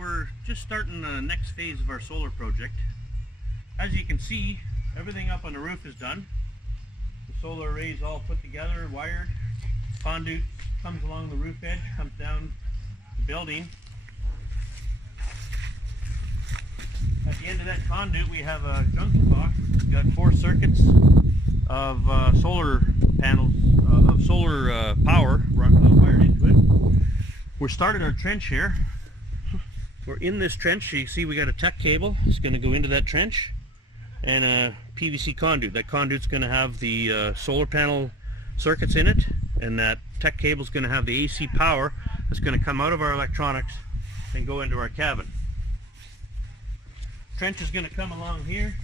we're just starting the next phase of our solar project. As you can see, everything up on the roof is done. The solar array is all put together, wired. Conduit comes along the roof edge, comes down the building. At the end of that conduit we have a junction box. It's got 4 circuits of solar panels, of solar power wired into it. We're starting our trench here. We're in this trench. You see we got a tech cable. It's going to go into that trench, and a PVC conduit. That conduit's going to have the solar panel circuits in it, and that tech cable is going to have the AC power that's going to come out of our electronics and go into our cabin. Trench is going to come along here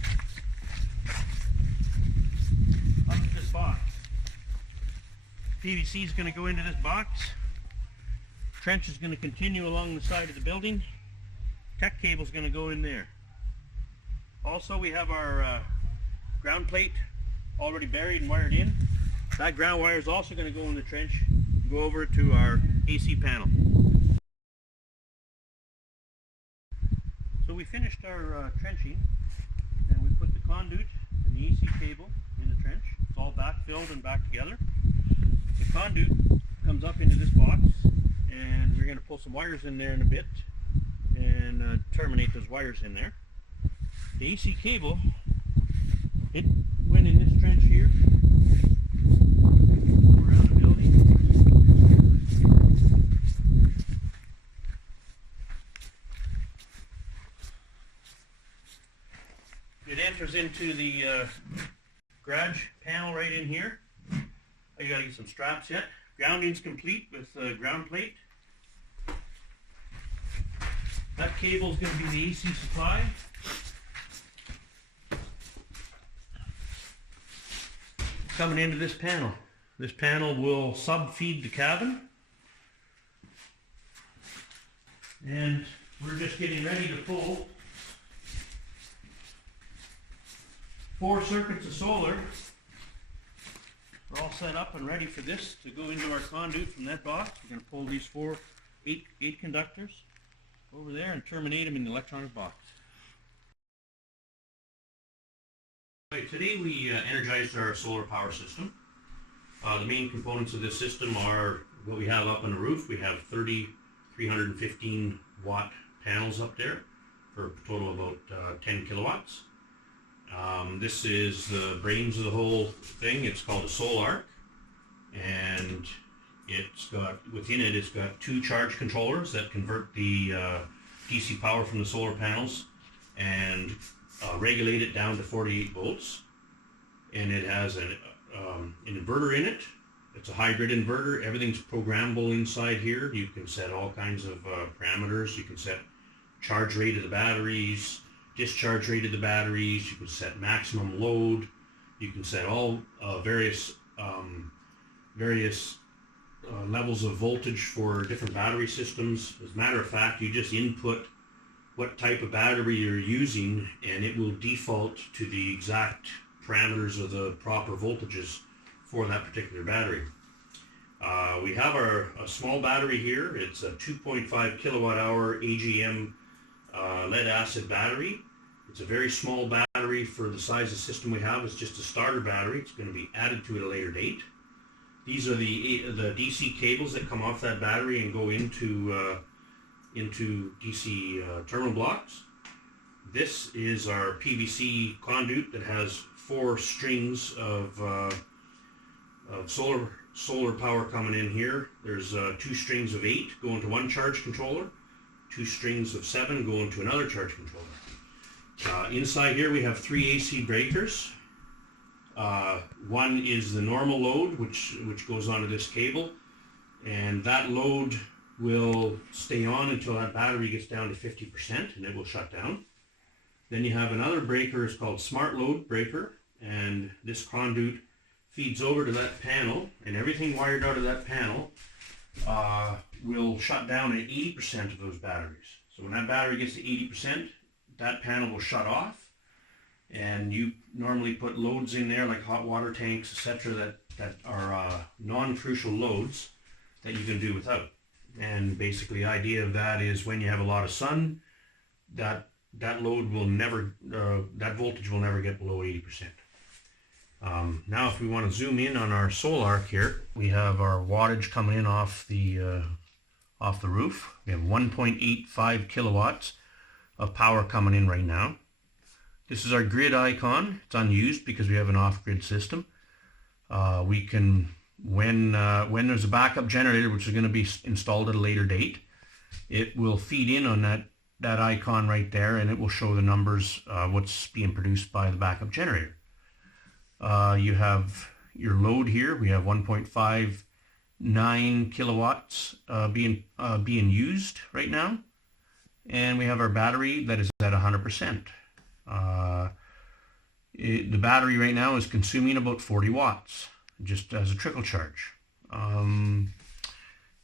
up to this box. PVC is going to go into this box. Trench is going to continue along the side of the building. Tech cable is going to go in there. Also, we have our ground plate already buried and wired in. That ground wire is also going to go in the trench and go over to our AC panel. So we finished our trenching, and we put the conduit and the AC cable in the trench. It's all backfilled and back together. The conduit comes up into this box, and we're going to pull some wires in there in a bit and terminate those wires in there. The AC cable, it went in this trench here, around the building. It enters into the garage panel right in here. You gotta get some straps yet. Grounding's complete with ground plate. That cable is going to be the AC supply. Coming into this panel. This panel will sub-feed the cabin. And we're just getting ready to pull 4 circuits of solar. We're all set up and ready for this to go into our conduit from that box. We're going to pull these 8 conductors over there and terminate them in the electronic box. Right, today we energized our solar power system. The main components of this system are what we have up on the roof. We have 30 315 watt panels up there for a total of about 10 kilowatts. This is the brains of the whole thing. It's called a solar, and it's got 2 charge controllers that convert the DC power from the solar panels and regulate it down to 48 volts. And it has an inverter in it. It's a hybrid inverter. Everything's programmable inside here. You can set all kinds of parameters. You can set charge rate of the batteries, discharge rate of the batteries. You can set maximum load. You can set all various levels of voltage for different battery systems. As a matter of fact, you just input what type of battery you're using, and it will default to the exact parameters of the proper voltages for that particular battery. We have a small battery here. It's a 2.5 kilowatt hour AGM lead acid battery. It's a very small battery for the size of system we have. It's just a starter battery. It's going to be added to at a later date. These are the DC cables that come off that battery and go into DC terminal blocks. This is our PVC conduit that has 4 strings of solar power coming in here. There's 2 strings of 8 going to one charge controller, 2 strings of 7 going to another charge controller. Inside here we have 3 AC breakers. One is the normal load, which goes onto this cable, and that load will stay on until that battery gets down to 50%, and it will shut down. Then you have another breaker, it's called smart load breaker, and this conduit feeds over to that panel, and everything wired out of that panel will shut down at 80% of those batteries. So when that battery gets to 80%, that panel will shut off, and you normally put loads in there like hot water tanks, etc., that are non-crucial loads that you can do without. And basically, the idea of that is when you have a lot of sun, that load will never, that voltage will never get below 80%. Now, if we want to zoom in on our solar arc here, we have our wattage coming in off the roof. We have 1.85 kilowatts of power coming in right now. This is our grid icon. It's unused because we have an off-grid system. We can, when there's a backup generator, which is going to be installed at a later date, it will feed in on that icon right there, and it will show the numbers, what's being produced by the backup generator. You have your load here. We have 1.59 kilowatts being used right now, and we have our battery that is at 100%. The battery right now is consuming about 40 watts, just as a trickle charge.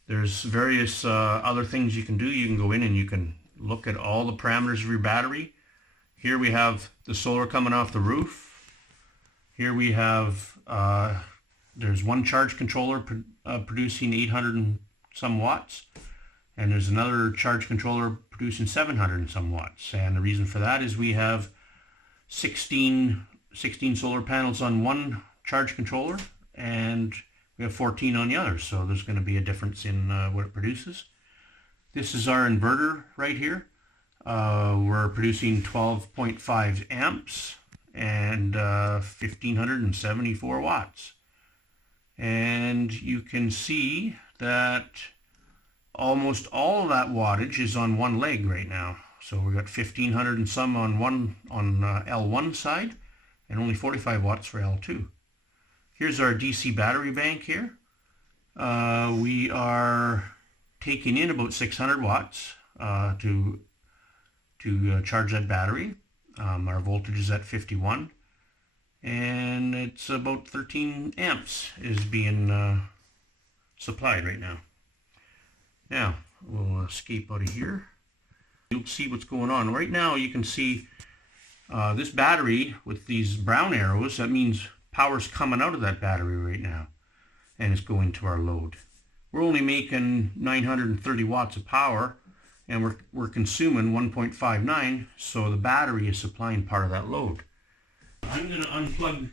There's various other things you can do. You can go in and you can look at all the parameters of your battery. Here we have the solar coming off the roof. Here we have, there's one charge controller producing 800 and some watts, and there's another charge controller producing 700 and some watts. And the reason for that is we have 16 solar panels on one charge controller, and we have 14 on the other, so there's going to be a difference in what it produces. This is our inverter right here. We're producing 12.5 amps and 1574 watts. And you can see that almost all of that wattage is on one leg right now. So we've got 1500 and some on L1 side, and only 45 watts for L2. Here's our DC battery bank here. We are taking in about 600 watts to charge that battery. Our voltage is at 51, and it's about 13 amps is being supplied right now. Now, we'll escape out of here. You'll see what's going on. Right now, you can see this battery with these brown arrows. That means power's coming out of that battery right now, and it's going to our load. We're only making 930 watts of power, and we're consuming 1.59, so the battery is supplying part of that load. I'm going to unplug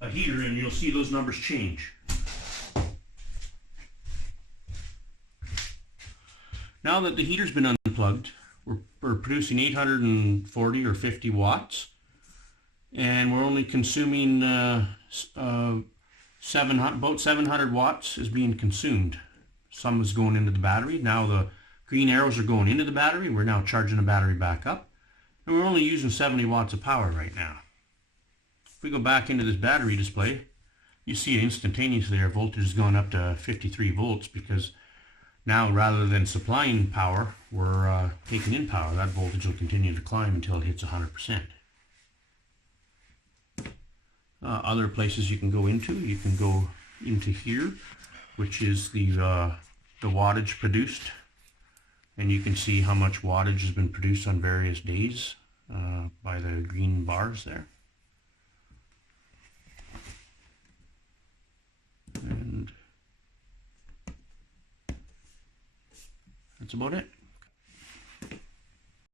a heater, and you'll see those numbers change. Now that the heater's been unplugged, we're producing 840 or 50 watts, and we're only consuming about 700 watts is being consumed. Some is going into the battery. Now the green arrows are going into the battery. We're now charging the battery back up, and we're only using 70 watts of power right now. If we go back into this battery display, you see instantaneously our voltage has gone up to 53 volts because now, rather than supplying power, we're taking in power. That voltage will continue to climb until it hits 100%. Other places you can go into here, which is the wattage produced, and you can see how much wattage has been produced on various days by the green bars there. And that's about it.